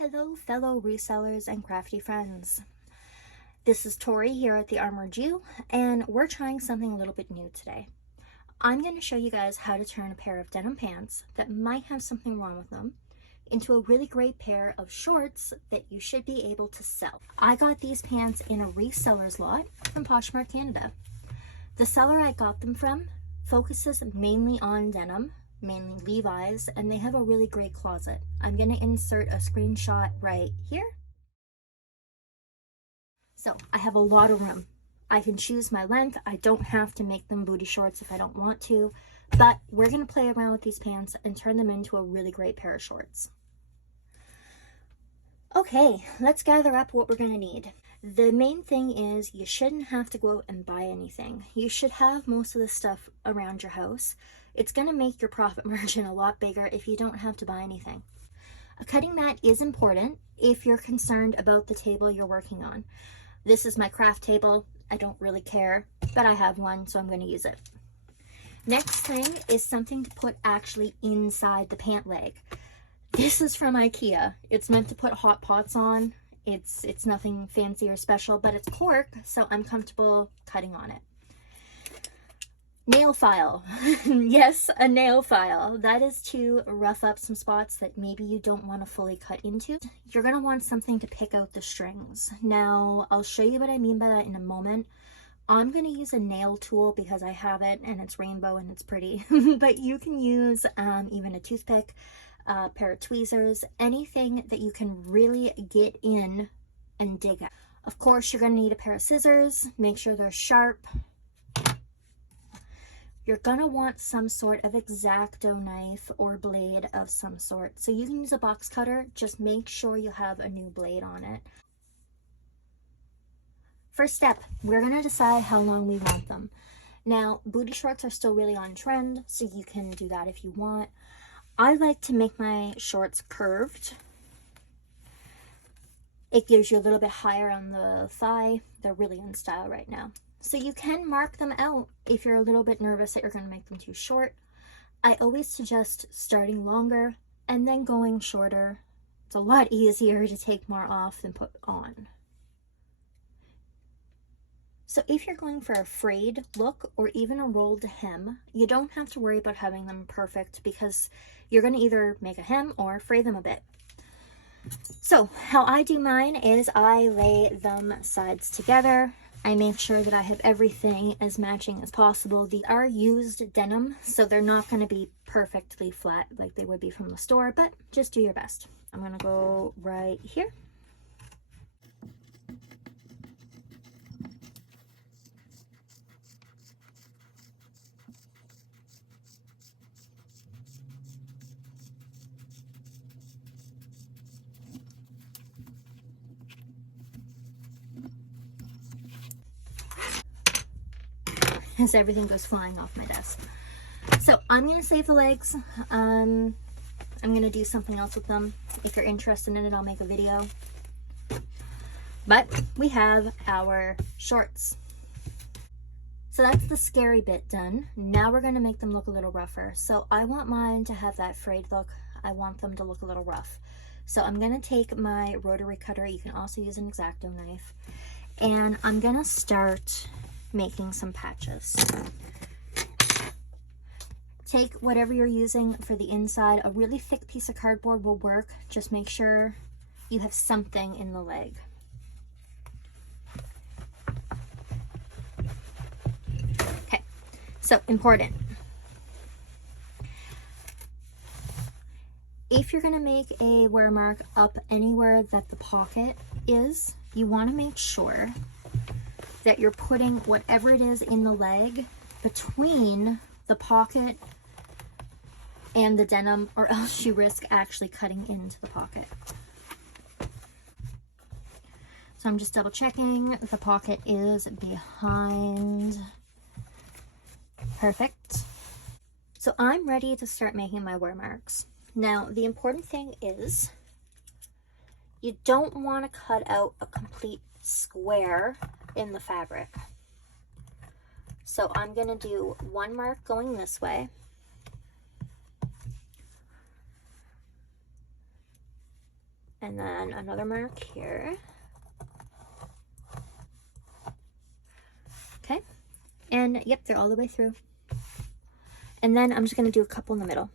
Hello, fellow resellers and crafty friends. This is Tori here at the Armoured Yew, and we're trying something a little bit new today. I'm going to show you guys how to turn a pair of denim pants that might have something wrong with them into a really great pair of shorts that you should be able to sell. I got these pants in a reseller's lot from Poshmark, Canada. The seller I got them from focuses mainly on denim, mainly Levi's, and they have a really great closet. I'm going to insert a screenshot right here. So I have a lot of room. I can choose my length. I don't have to make them booty shorts if I don't want to, but we're going to play around with these pants and turn them into a really great pair of shorts. Okay, let's gather up what we're going to need. The main thing is you shouldn't have to go out and buy anything. You should have most of the stuff around your house. It's going to make your profit margin a lot bigger if you don't have to buy anything. A cutting mat is important if you're concerned about the table you're working on. This is my craft table. I don't really care, but I have one, so I'm going to use it. Next thing is something to put actually inside the pant leg. This is from IKEA. It's meant to put hot pots on. It's nothing fancy or special, but it's cork, so I'm comfortable cutting on it. Nail file. Yes, a nail file. That is to rough up some spots that maybe you don't want to fully cut into. You're going to want something to pick out the strings. Now, I'll show you what I mean by that in a moment. I'm going to use a nail tool because I have it and it's rainbow and it's pretty. But you can use even a toothpick, a pair of tweezers, anything that you can really get in and dig at. Of course, you're going to need a pair of scissors. Make sure they're sharp. You're going to want some sort of X-Acto knife or blade of some sort. So you can use a box cutter, just make sure you have a new blade on it. First step, we're going to decide how long we want them. Now, booty shorts are still really on trend, so you can do that if you want. I like to make my shorts curved. It gives you a little bit higher on the thigh. They're really in style right now. So you can mark them out if you're a little bit nervous that you're going to make them too short. I always suggest starting longer and then going shorter. It's a lot easier to take more off than put on. So if you're going for a frayed look or even a rolled hem, you don't have to worry about having them perfect because you're going to either make a hem or fray them a bit. So how I do mine is I lay them sides together. I make sure that I have everything as matching as possible. These are used denim, so they're not going to be perfectly flat like they would be from the store, but just do your best. I'm going to go right here. As everything goes flying off my desk. So I'm going to save the legs. I'm going to do something else with them. If you're interested in it, I'll make a video. But we have our shorts. So that's the scary bit done. Now we're going to make them look a little rougher. So I want mine to have that frayed look. I want them to look a little rough. So I'm going to take my rotary cutter. You can also use an X-Acto knife. And I'm going to start making some patches. Take whatever you're using for the inside. A really thick piece of cardboard will work. Just make sure you have something in the leg. Okay, so important. If you're going to make a wear mark up anywhere that the pocket is, you want to make sure that you're putting whatever it is in the leg between the pocket and the denim, or else you risk actually cutting into the pocket. So I'm just double checking. The pocket is behind. Perfect. So I'm ready to start making my wear marks. Now, the important thing is you don't want to cut out a complete square in the fabric. So I'm going to do one mark going this way, And then another mark here. Okay. And yep, they're all the way through. And then I'm just going to do a couple in the middle.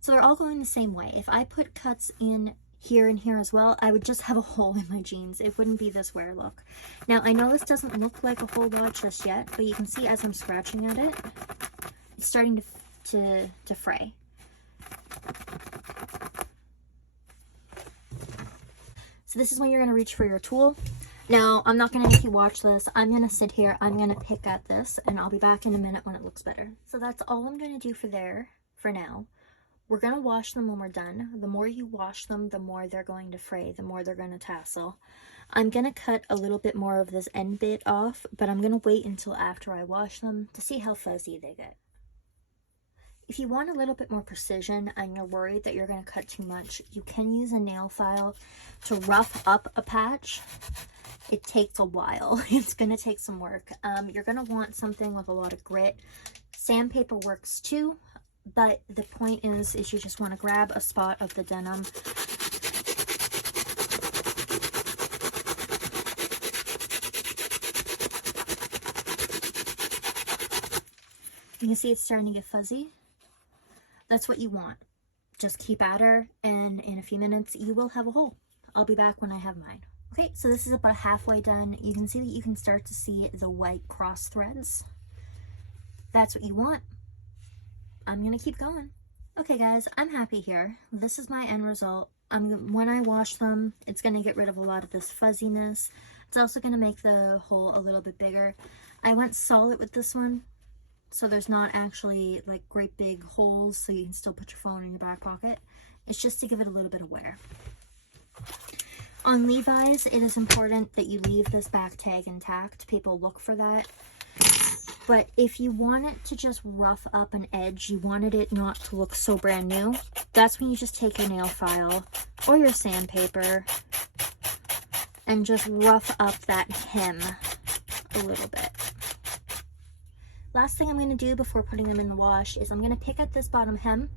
So they're all going the same way. If I put cuts in here and here as well, I would just have a hole in my jeans. It wouldn't be this wear look. Now, I know this doesn't look like a whole lot just yet, but you can see as I'm scratching at it, it's starting to fray. So this is when you're going to reach for your tool. Now, I'm not going to make you watch this. I'm going to sit here. I'm going to pick at this, and I'll be back in a minute when it looks better. So that's all I'm going to do for now. We're going to wash them when we're done. The more you wash them, the more they're going to fray, the more they're going to tassel. I'm going to cut a little bit more of this end bit off, but I'm going to wait until after I wash them to see how fuzzy they get. If you want a little bit more precision and you're worried that you're going to cut too much, you can use a nail file to rough up a patch. It takes a while. It's going to take some work. You're going to want something with a lot of grit. Sandpaper works too. But the point is you just want to grab a spot of the denim. You can see it's starting to get fuzzy. That's what you want. Just keep at her, and in a few minutes you will have a hole. I'll be back when I have mine. Okay, so this is about halfway done. You can see that you can start to see the white cross threads. That's what you want. I'm gonna keep going. Okay guys, I'm happy here. This is my end result. When I wash them, it's gonna get rid of a lot of this fuzziness. It's also gonna make the hole a little bit bigger. I went solid with this one, so there's not actually like great big holes so you can still put your phone in your back pocket. It's just to give it a little bit of wear. On Levi's, it is important that you leave this back tag intact. People look for that. But if you want it to just rough up an edge, you wanted it not to look so brand new, that's when you just take your nail file or your sandpaper and just rough up that hem a little bit. Last thing I'm going to do before putting them in the wash is I'm going to pick at this bottom hem.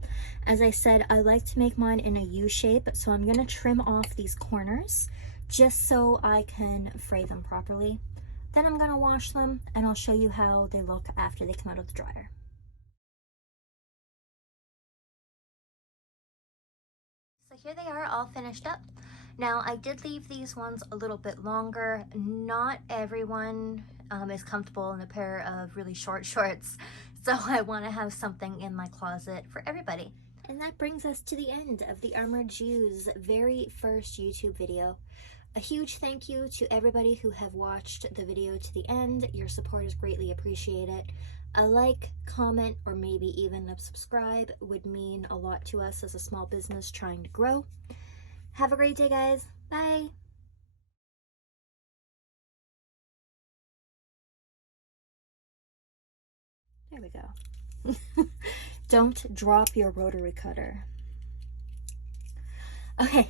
As I said, I like to make mine in a U shape, so I'm going to trim off these corners just so I can fray them properly. Then I'm going to wash them, and I'll show you how they look after they come out of the dryer. So here they are all finished up. Now, I did leave these ones a little bit longer. Not everyone is comfortable in a pair of really short shorts, so I want to have something in my closet for everybody. And that brings us to the end of the Armoured Yew's very first YouTube video. A huge thank you to everybody who have watched the video to the end. Your support is greatly appreciated. A like, comment, or maybe even a subscribe would mean a lot to us as a small business trying to grow. Have a great day, guys. Bye. There we go. Don't drop your rotary cutter. Okay.